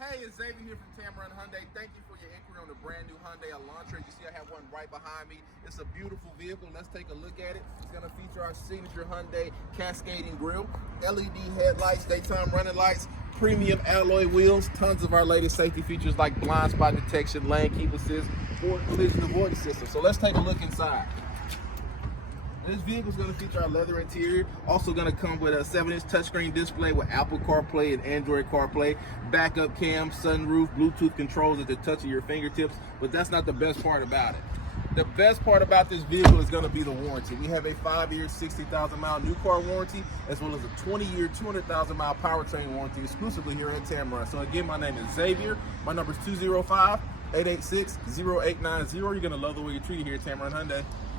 Hey, it's Xavier here from Tameron Hyundai. Thank you for your inquiry on the brand new Hyundai Elantra. You see I have one right behind me. It's a beautiful vehicle. Let's take a look at it. It's going to feature our signature Hyundai cascading grille, LED headlights, daytime running lights, premium alloy wheels, tons of our latest safety features like blind spot detection, lane keep assist, forward collision avoidance system. So let's take a look inside. This vehicle is going to feature our leather interior. Also going to come with a 7-inch touchscreen display with Apple CarPlay and Android CarPlay, backup cam, sunroof, Bluetooth controls at the touch of your fingertips. But that's not the best part about it. The best part about this vehicle is going to be the warranty. We have a 5-year, 60,000-mile new car warranty, as well as a 20-year, 200,000-mile powertrain warranty exclusively here at Tameron. So again, my name is Xavier. My number is 205-886-0890. You're going to love the way you're treated here at Tameron Hyundai.